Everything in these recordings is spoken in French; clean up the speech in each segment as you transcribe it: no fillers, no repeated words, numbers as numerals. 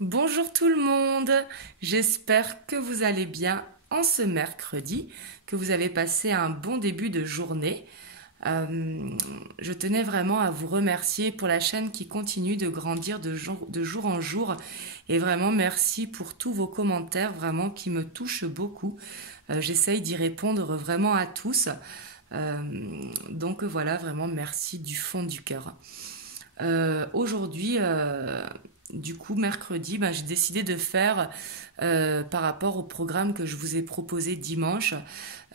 Bonjour tout le monde, j'espère que vous allez bien en ce mercredi, que vous avez passé un bon début de journée. Je tenais vraiment à vous remercier pour la chaîne qui continue de grandir de jour en jour et vraiment merci pour tous vos commentaires vraiment qui me touchent beaucoup. J'essaye d'y répondre vraiment à tous. Donc voilà, vraiment merci du fond du cœur. Aujourd'hui, du coup, mercredi, j'ai décidé de faire, par rapport au programme que je vous ai proposé dimanche,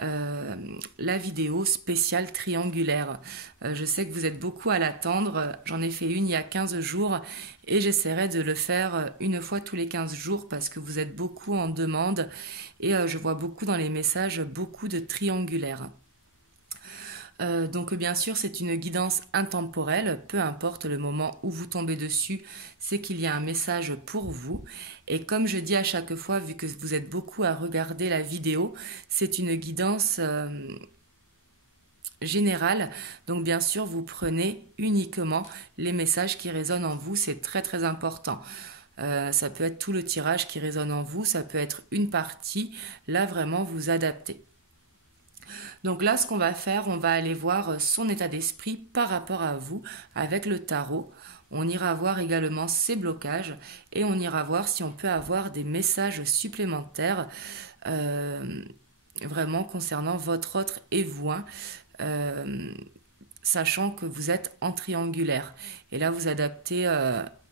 euh, la vidéo spéciale triangulaire. Je sais que vous êtes beaucoup à l'attendre. J'en ai fait une il y a 15 jours et j'essaierai de le faire une fois tous les 15 jours parce que vous êtes beaucoup en demande et je vois beaucoup dans les messages beaucoup de triangulaires. Donc bien sûr, c'est une guidance intemporelle, peu importe le moment où vous tombez dessus, c'est qu'il y a un message pour vous. Et comme je dis à chaque fois, vu que vous êtes beaucoup à regarder la vidéo, c'est une guidance générale. Donc bien sûr, vous prenez uniquement les messages qui résonnent en vous, c'est très très important. Ça peut être tout le tirage qui résonne en vous, ça peut être une partie, là vraiment vous adaptez. Donc là, ce qu'on va faire, on va aller voir son état d'esprit par rapport à vous avec le tarot. On ira voir également ses blocages et on ira voir si on peut avoir des messages supplémentaires vraiment concernant votre autre et vous, sachant que vous êtes en triangulaire. Et là, vous adaptez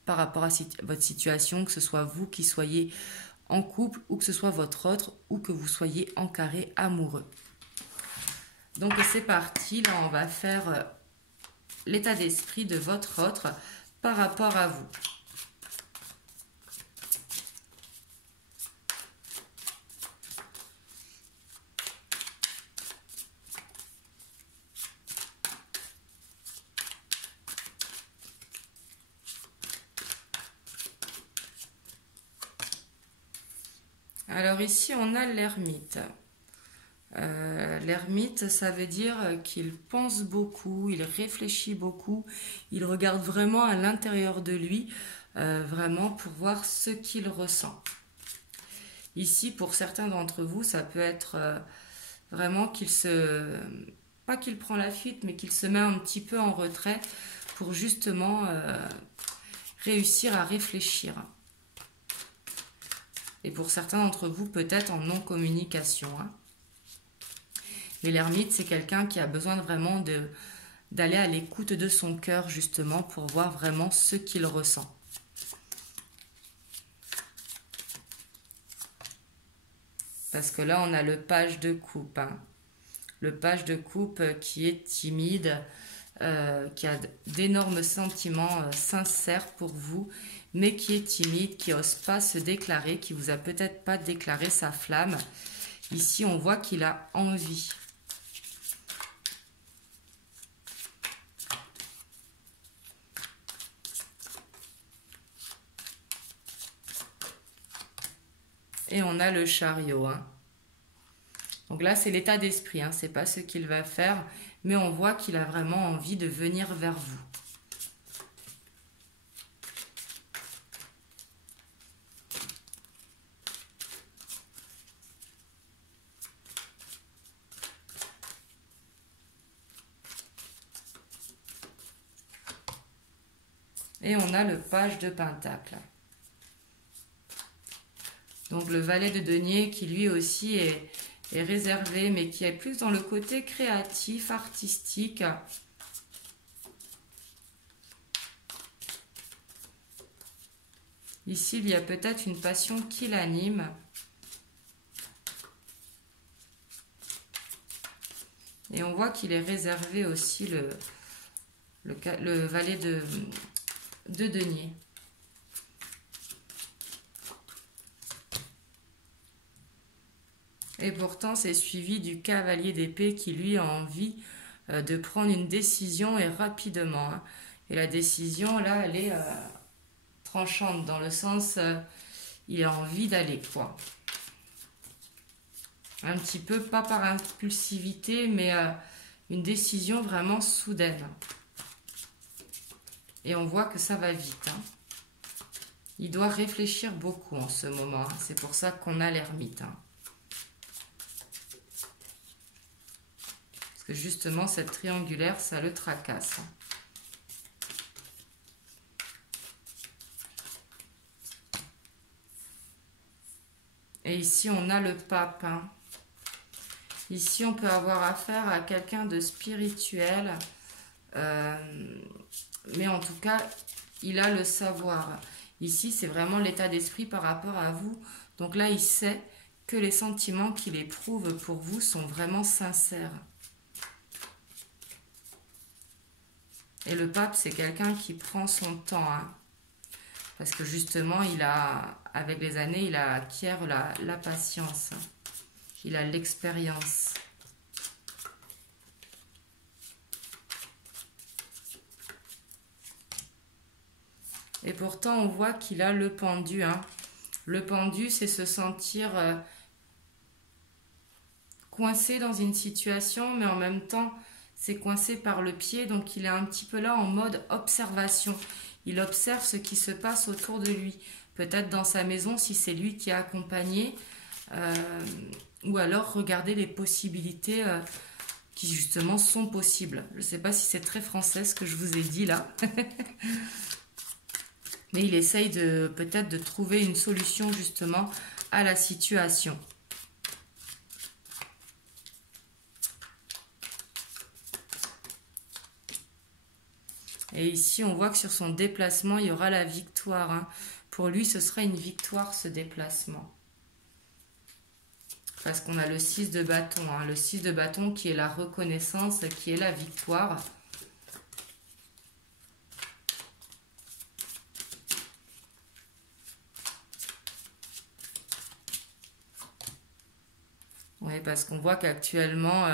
par rapport à votre situation, que ce soit vous qui soyez en couple ou que ce soit votre autre ou que vous soyez en carré amoureux. Donc c'est parti, là on va faire l'état d'esprit de votre autre par rapport à vous. Alors ici on a l'ermite. L'ermite, ça veut dire qu'il pense beaucoup, il réfléchit beaucoup, il regarde vraiment à l'intérieur de lui, vraiment pour voir ce qu'il ressent. Ici, pour certains d'entre vous, ça peut être vraiment pas qu'il prend la fuite, mais qu'il se met un petit peu en retrait pour justement réussir à réfléchir. Et pour certains d'entre vous, peut-être en non-communication. Mais l'ermite, c'est quelqu'un qui a besoin vraiment d'aller à l'écoute de son cœur, justement, pour voir vraiment ce qu'il ressent. Parce que là, on a le page de coupe. Le page de coupe qui est timide, qui a d'énormes sentiments sincères pour vous, mais qui est timide, qui n'ose pas se déclarer, qui vous a peut-être pas déclaré sa flamme. Ici, on voit qu'il a envie. Et on a le chariot. Donc là, c'est l'état d'esprit. C'est pas ce qu'il va faire. Mais on voit qu'il a vraiment envie de venir vers vous. Et on a le page de pentacle. Donc le valet de denier qui lui aussi est réservé, mais qui est plus dans le côté créatif, artistique. Ici, il y a peut-être une passion qui l'anime. Et on voit qu'il est réservé aussi le valet de denier. Et pourtant, c'est suivi du cavalier d'épée qui, lui, a envie de prendre une décision et rapidement. Et la décision, là, elle est tranchante dans le sens, il a envie d'aller, quoi. Un petit peu, pas par impulsivité, mais une décision vraiment soudaine. Et on voit que ça va vite. Il doit réfléchir beaucoup en ce moment. C'est pour ça qu'on a l'ermite. Parce que justement, cette triangulaire, ça le tracasse. Et ici, on a le pape. Ici, on peut avoir affaire à quelqu'un de spirituel. Mais en tout cas, il a le savoir. Ici, c'est vraiment l'état d'esprit par rapport à vous. Donc là, il sait que les sentiments qu'il éprouve pour vous sont vraiment sincères. Et le pape, c'est quelqu'un qui prend son temps. Parce que justement, avec les années, il acquiert la patience. Il a l'expérience. Et pourtant, on voit qu'il a le pendu. Le pendu, c'est se sentir coincé dans une situation, mais en même temps, c'est coincé par le pied. Donc, il est un petit peu là en mode observation. Il observe ce qui se passe autour de lui. Peut-être dans sa maison, si c'est lui qui a accompagné. Ou alors, regarder les possibilités qui, justement, sont possibles. Je ne sais pas si c'est très français ce que je vous ai dit là. Mais il essaye peut-être de trouver une solution justement à la situation. Et ici, on voit que sur son déplacement, il y aura la victoire. Pour lui, ce sera une victoire, ce déplacement. Parce qu'on a le 6 de bâton. Le 6 de bâton qui est la reconnaissance, qui est la victoire. Oui, parce qu'on voit qu'actuellement,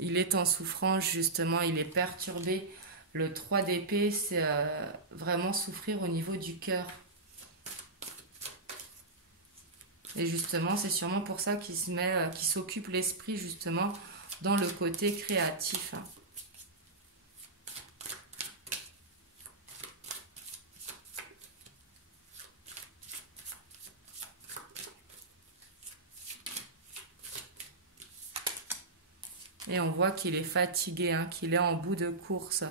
il est en souffrance, justement, il est perturbé. Le 3 d'épée, c'est vraiment souffrir au niveau du cœur. Et justement, c'est sûrement pour ça qu'il s'occupe l'esprit, justement, dans le côté créatif. Et on voit qu'il est fatigué, qu'il est en bout de course.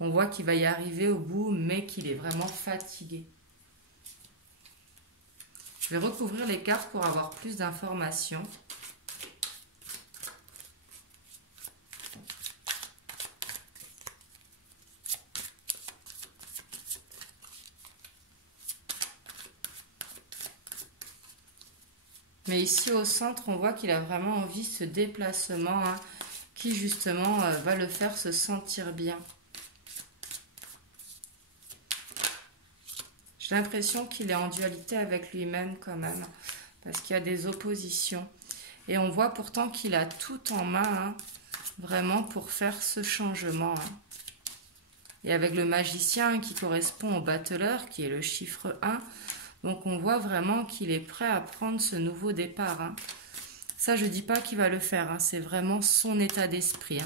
On voit qu'il va y arriver au bout, mais qu'il est vraiment fatigué. Je vais recouvrir les cartes pour avoir plus d'informations. Mais ici au centre, on voit qu'il a vraiment envie de ce déplacement qui justement va le faire se sentir bien. J'ai l'impression qu'il est en dualité avec lui-même quand même, parce qu'il y a des oppositions. Et on voit pourtant qu'il a tout en main, vraiment pour faire ce changement. Et avec le magicien qui correspond au battleur, qui est le chiffre 1, donc on voit vraiment qu'il est prêt à prendre ce nouveau départ. Ça, je ne dis pas qu'il va le faire, c'est vraiment son état d'esprit.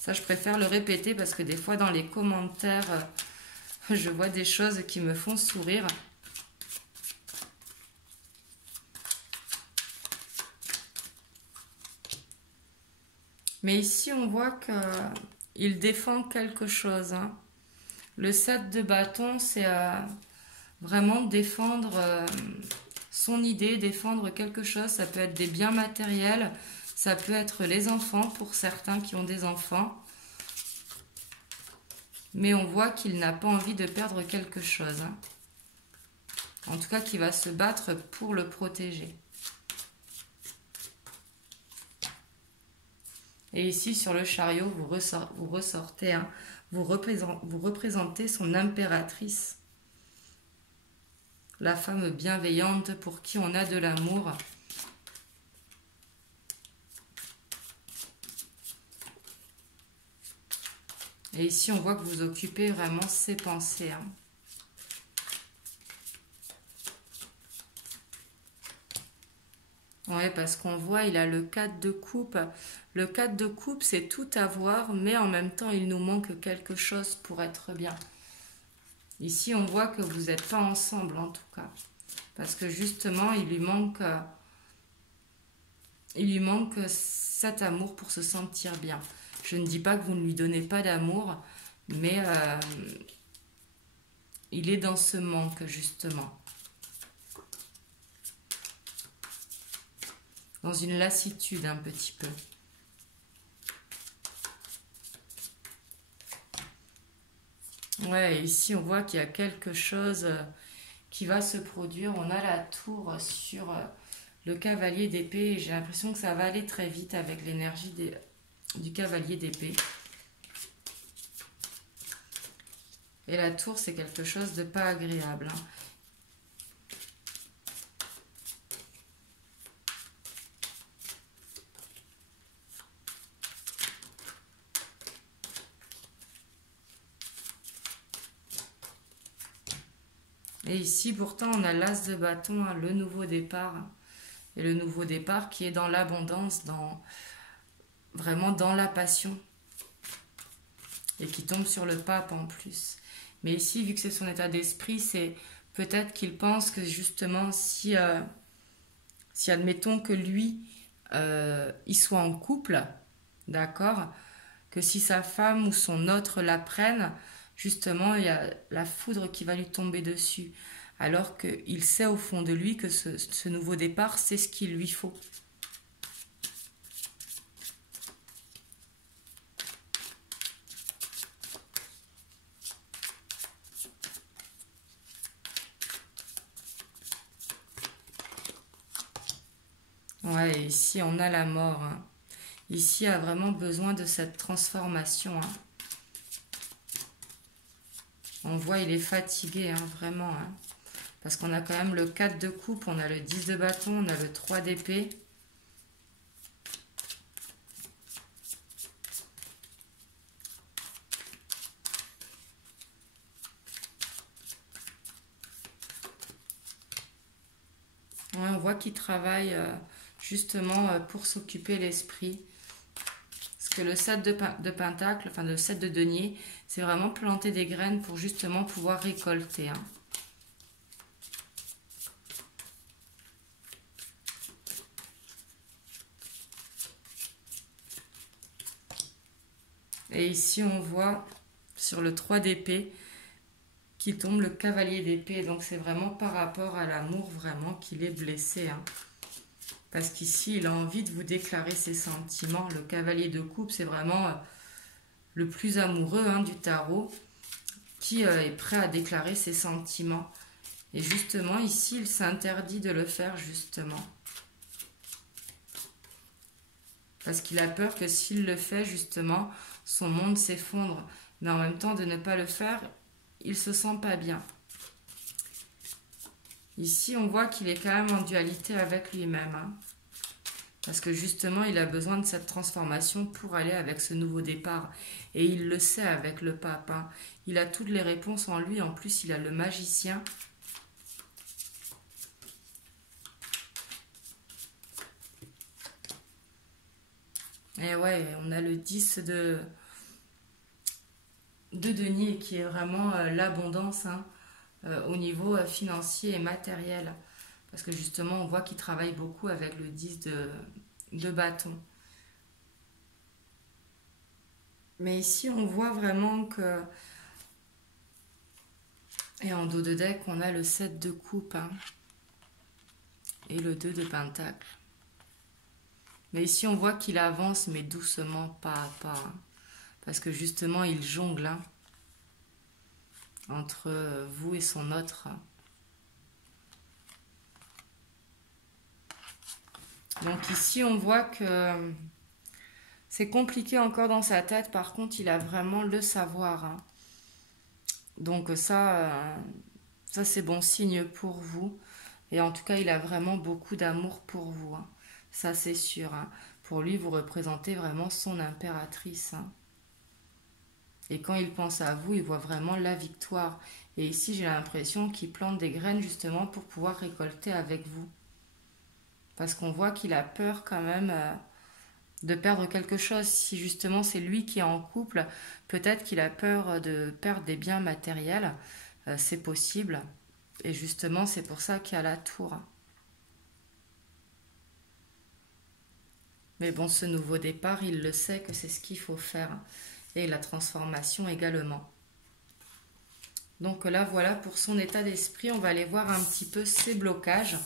Ça, je préfère le répéter parce que des fois, dans les commentaires, je vois des choses qui me font sourire. Mais ici, on voit qu'il défend quelque chose. Le 7 de bâton, c'est vraiment défendre son idée, défendre quelque chose. Ça peut être des biens matériels, ça peut être les enfants pour certains qui ont des enfants. Mais on voit qu'il n'a pas envie de perdre quelque chose. En tout cas, qu'il va se battre pour le protéger. Et ici, sur le chariot, vous ressortez, vous représentez son impératrice. La femme bienveillante pour qui on a de l'amour. Et ici, on voit que vous occupez vraiment ses pensées. Ouais, parce qu'on voit, il a le 4 de coupe. Le 4 de coupe, c'est tout avoir, mais en même temps, il nous manque quelque chose pour être bien. Ici, on voit que vous n'êtes pas ensemble, en tout cas. Parce que justement, il lui manque cet amour pour se sentir bien. Je ne dis pas que vous ne lui donnez pas d'amour, mais il est dans ce manque, justement. Dans une lassitude, un petit peu. Ouais, ici, on voit qu'il y a quelque chose qui va se produire. On a la tour sur le cavalier d'épée. J'ai l'impression que ça va aller très vite avec l'énergie du cavalier d'épée. Et la tour, c'est quelque chose de pas agréable. Hein. Et ici, pourtant, on a l'as de bâton, hein, le nouveau départ. Et le nouveau départ qui est dans l'abondance, vraiment dans la passion. Et qui tombe sur le pape en plus. Mais ici, vu que c'est son état d'esprit, c'est peut-être qu'il pense que justement, si admettons que lui, il soit en couple, d'accord, que si sa femme ou son autre la prenne, justement, il y a la foudre qui va lui tomber dessus. Alors qu'il sait au fond de lui que ce nouveau départ, c'est ce qu'il lui faut. Ouais, ici on a la mort. Hein. Ici a vraiment besoin de cette transformation. Hein. On voit il est fatigué, hein, vraiment. Hein. Parce qu'on a quand même le 4 de coupe, on a le 10 de bâton, on a le 3 d'épée. Ouais, on voit qu'il travaille justement pour s'occuper l'esprit. Parce que le 7 de pentacle, enfin le 7 de denier, c'est vraiment planter des graines pour justement pouvoir récolter. Hein. Et ici, on voit sur le 3 d'épée qui tombe le cavalier d'épée. Donc, c'est vraiment par rapport à l'amour vraiment qu'il est blessé. Hein. Parce qu'ici, il a envie de vous déclarer ses sentiments. Le cavalier de coupe, c'est vraiment le plus amoureux hein, du tarot qui est prêt à déclarer ses sentiments. Et justement, ici, il s'interdit de le faire, justement. Parce qu'il a peur que s'il le fait, justement, son monde s'effondre. Mais en même temps, de ne pas le faire, il se sent pas bien. Ici, on voit qu'il est quand même en dualité avec lui-même. Hein. Parce que justement, il a besoin de cette transformation pour aller avec ce nouveau départ. Et il le sait avec le pape. Hein. Il a toutes les réponses en lui. En plus, il a le magicien. Et ouais, on a le 10 de denier qui est vraiment l'abondance hein, au niveau financier et matériel. Parce que justement, on voit qu'il travaille beaucoup avec le 10 de bâton. Mais ici, on voit vraiment que... Et en dos de deck, on a le 7 de coupe hein, et le 2 de pentacle. Mais ici, on voit qu'il avance, mais doucement, pas à pas. Hein, parce que justement, il jongle hein, entre vous et son autre. Donc ici, on voit que c'est compliqué encore dans sa tête. Par contre, il a vraiment le savoir. Hein. Donc ça c'est bon signe pour vous. Et en tout cas, il a vraiment beaucoup d'amour pour vous. Hein. Ça, c'est sûr. Hein. Pour lui, vous représentez vraiment son impératrice. Hein. Et quand il pense à vous, il voit vraiment la victoire. Et ici, j'ai l'impression qu'il plante des graines justement pour pouvoir récolter avec vous. Parce qu'on voit qu'il a peur quand même de perdre quelque chose. Si justement c'est lui qui est en couple, peut-être qu'il a peur de perdre des biens matériels. C'est possible. Et justement, c'est pour ça qu'il y a la tour. Mais bon, ce nouveau départ, il le sait que c'est ce qu'il faut faire. Et la transformation également. Donc là, voilà pour son état d'esprit. On va aller voir un petit peu ses blocages.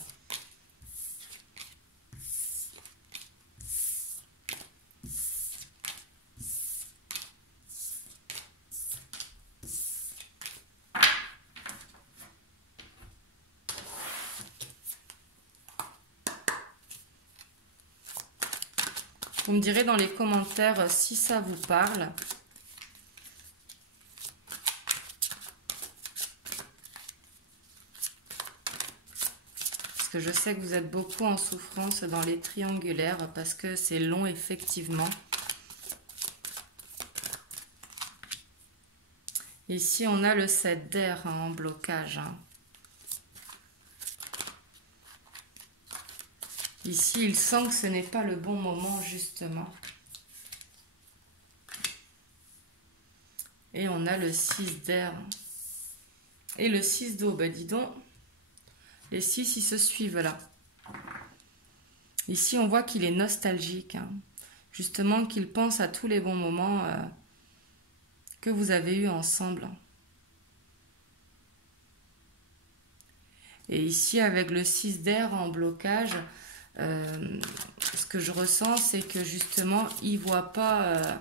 Vous me direz dans les commentaires si ça vous parle. Parce que je sais que vous êtes beaucoup en souffrance dans les triangulaires parce que c'est long effectivement. Ici, on a le 7 d'air en blocage. Ici, il sent que ce n'est pas le bon moment, justement. Et on a le 6 d'air. Et le 6 d'eau, ben dis donc. Les 6, ils se suivent là. Ici, on voit qu'il est nostalgique. Justement, qu'il pense à tous les bons moments que vous avez eus ensemble. Et ici, avec le 6 d'air en blocage, ce que je ressens, c'est que justement, il voit pas,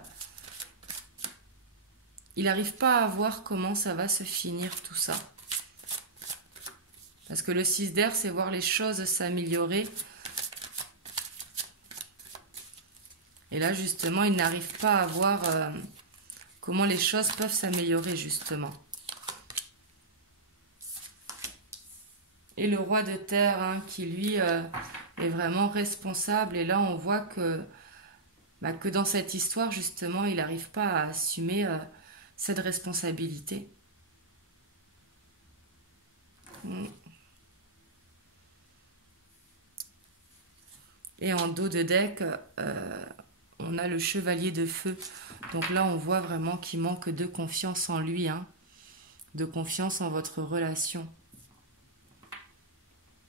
il n'arrive pas à voir comment ça va se finir tout ça. Parce que le 6 d'air, c'est voir les choses s'améliorer. Et là, justement, il n'arrive pas à voir comment les choses peuvent s'améliorer, justement. Et le roi de terre, qui lui est vraiment responsable. Et là, on voit que dans cette histoire, justement, il n'arrive pas à assumer cette responsabilité. Et en dos de deck, on a le chevalier de feu. Donc là, on voit vraiment qu'il manque de confiance en lui, de confiance en votre relation.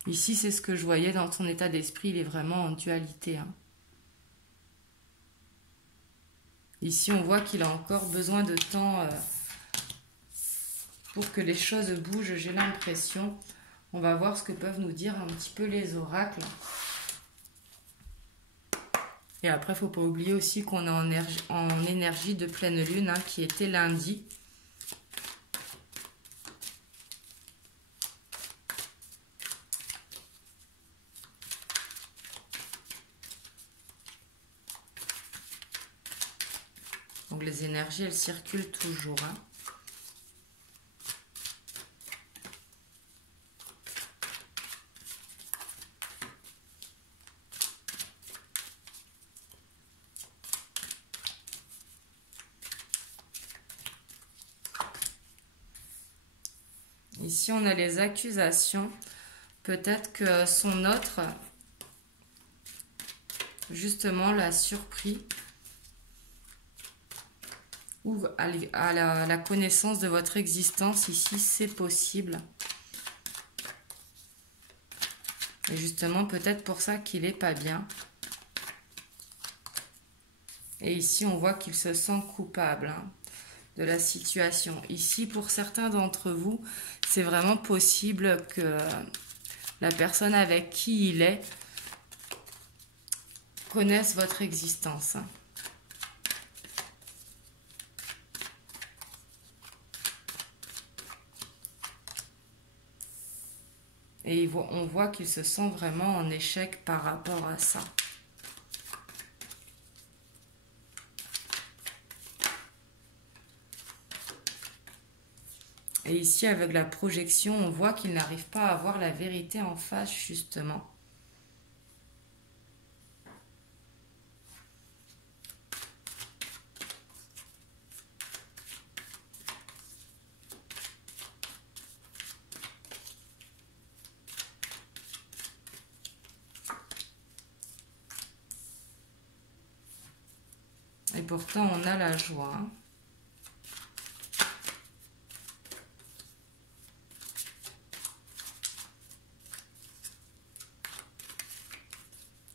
Ici, c'est ce que je voyais dans son état d'esprit, il est vraiment en dualité. Ici, on voit qu'il a encore besoin de temps pour que les choses bougent, j'ai l'impression. On va voir ce que peuvent nous dire un petit peu les oracles. Et après, il ne faut pas oublier aussi qu'on est en énergie de pleine lune, qui était lundi. Donc les énergies, elles circulent toujours. Ici, on a les accusations. Peut-être que son autre, justement, l'a surpris. Ou à la connaissance de votre existence. Ici, c'est possible. Et justement, peut-être pour ça qu'il n'est pas bien. Et ici, on voit qu'il se sent coupable de la situation. Ici, pour certains d'entre vous, c'est vraiment possible que la personne avec qui il est connaisse votre existence. Et on voit qu'il se sent vraiment en échec par rapport à ça. Et ici, avec la projection, on voit qu'il n'arrive pas à voir la vérité en face, justement. Et pourtant, on a la joie. Hein.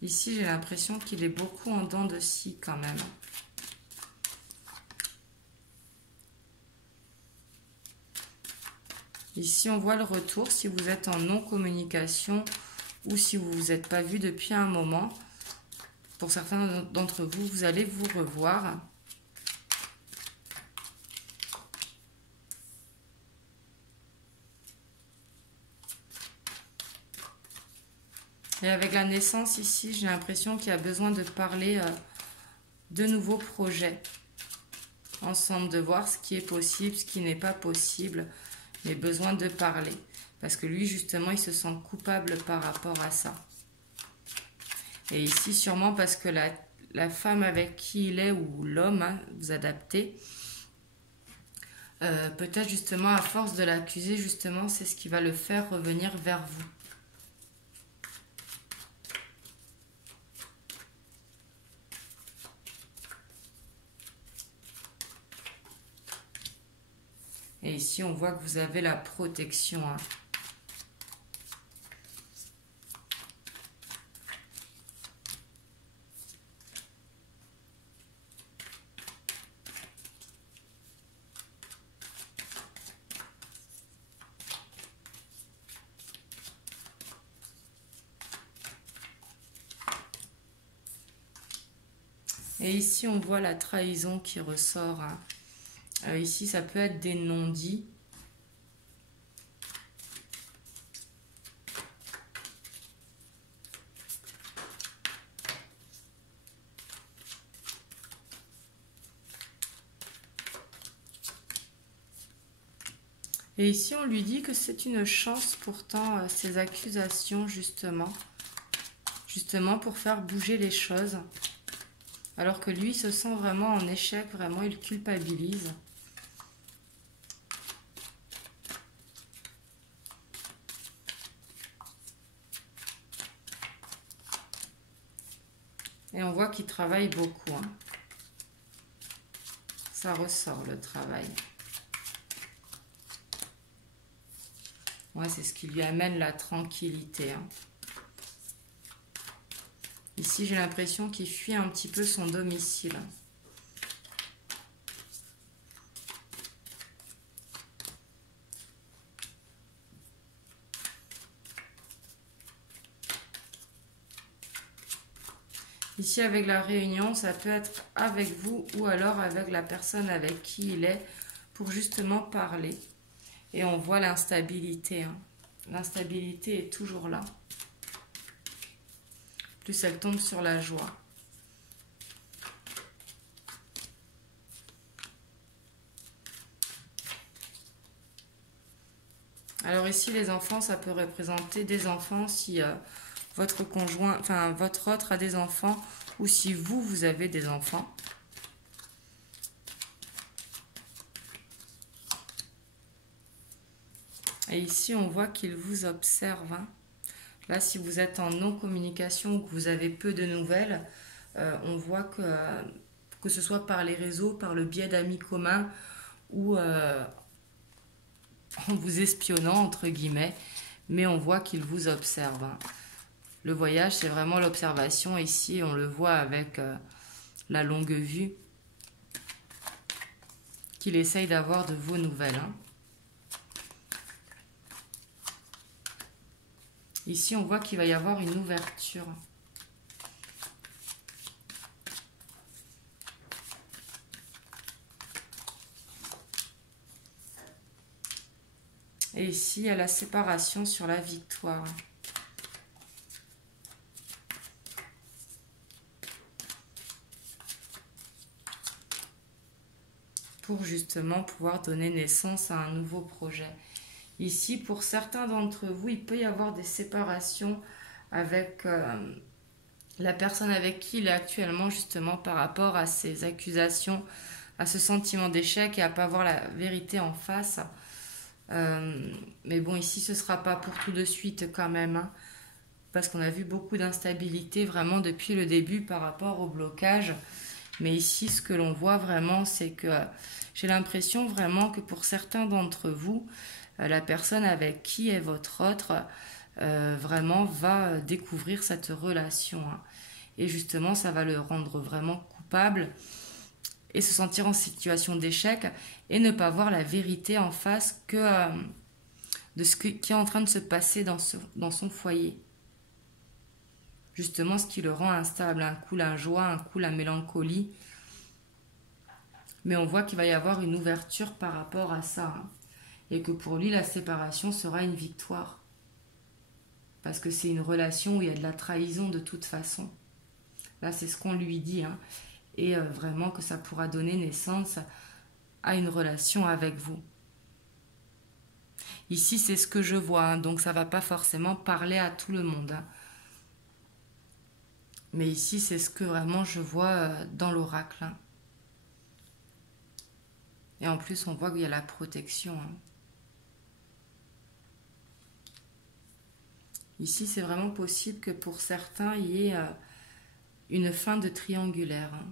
Ici, j'ai l'impression qu'il est beaucoup en dents de scie quand même. Ici, on voit le retour si vous êtes en non-communication ou si vous ne vous êtes pas vu depuis un moment. Pour certains d'entre vous, vous allez vous revoir. Et avec la naissance ici, j'ai l'impression qu'il y a besoin de parler de nouveaux projets ensemble, de voir ce qui est possible, ce qui n'est pas possible, mais besoin de parler. Parce que lui, justement, il se sent coupable par rapport à ça. Et ici, sûrement parce que la femme avec qui il est, ou l'homme, hein, vous adaptez, peut-être justement, à force de l'accuser, justement, c'est ce qui va le faire revenir vers vous. Et ici, on voit que vous avez la protection. Hein. Et ici, on voit la trahison qui ressort. Hein. Ici, ça peut être des non-dits. Et ici, on lui dit que c'est une chance pourtant, ces accusations, justement pour faire bouger les choses. Alors que lui se sent vraiment en échec, vraiment, il culpabilise. Et on voit qu'il travaille beaucoup. Hein. Ça ressort, le travail. Ouais, c'est ce qui lui amène la tranquillité. Hein. Ici, j'ai l'impression qu'il fuit un petit peu son domicile. Ici, avec la réunion, ça peut être avec vous ou alors avec la personne avec qui il est pour justement parler. Et on voit l'instabilité. Hein. L'instabilité est toujours là. Plus elle tombe sur la joie. Alors ici, les enfants, ça peut représenter des enfants si votre conjoint, enfin votre autre a des enfants ou si vous avez des enfants. Et ici, on voit qu'il vous observe. Hein. Là, si vous êtes en non-communication ou que vous avez peu de nouvelles, on voit que ce soit par les réseaux, par le biais d'amis communs ou en vous espionnant, entre guillemets, mais on voit qu'il vous observe. Hein. Le voyage, c'est vraiment l'observation. Ici, on le voit avec la longue vue, qu'il essaye d'avoir de vos nouvelles. Hein. Ici, on voit qu'il va y avoir une ouverture. Et ici, il y a la séparation sur la victoire. Pour justement pouvoir donner naissance à un nouveau projet. Ici, pour certains d'entre vous, il peut y avoir des séparations avec la personne avec qui il est actuellement, justement, par rapport à ces accusations, à ce sentiment d'échec et à ne pas voir la vérité en face. Mais bon, ici, ce ne sera pas pour tout de suite quand même, hein, parce qu'on a vu beaucoup d'instabilité vraiment depuis le début par rapport au blocage. Mais ici, ce que l'on voit vraiment, c'est que j'ai l'impression vraiment que pour certains d'entre vous, la personne avec qui est votre autre vraiment va découvrir cette relation. Hein. Et justement, ça va le rendre vraiment coupable et se sentir en situation d'échec et ne pas voir la vérité en face de ce qui est en train de se passer dans son foyer. Justement, ce qui le rend instable, un coup la joie, un coup la mélancolie. Mais on voit qu'il va y avoir une ouverture par rapport à ça. Hein. Et que pour lui, la séparation sera une victoire. Parce que c'est une relation où il y a de la trahison de toute façon. Là, c'est ce qu'on lui dit. Hein. Et vraiment que ça pourra donner naissance à une relation avec vous. Ici, c'est ce que je vois. Hein. Donc, ça ne va pas forcément parler à tout le monde. Hein. Mais ici, c'est ce que vraiment je vois dans l'oracle. Hein. Et en plus, on voit qu'il y a la protection. Hein. Ici, c'est vraiment possible que pour certains, il y ait une fin de triangulaire. Hein.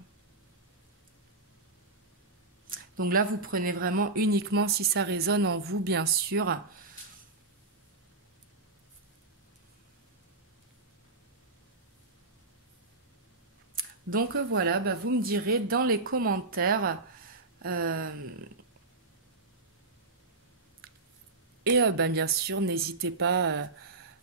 Donc là, vous prenez vraiment uniquement si ça résonne en vous, bien sûr. Donc voilà, bah, vous me direz dans les commentaires. Et bah, bien sûr, n'hésitez pas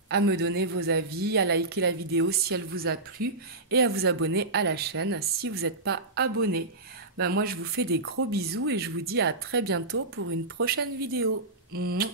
à me donner vos avis, à liker la vidéo si elle vous a plu et à vous abonner à la chaîne si vous n'êtes pas abonné. Bah, moi, je vous fais des gros bisous et je vous dis à très bientôt pour une prochaine vidéo. Mouah.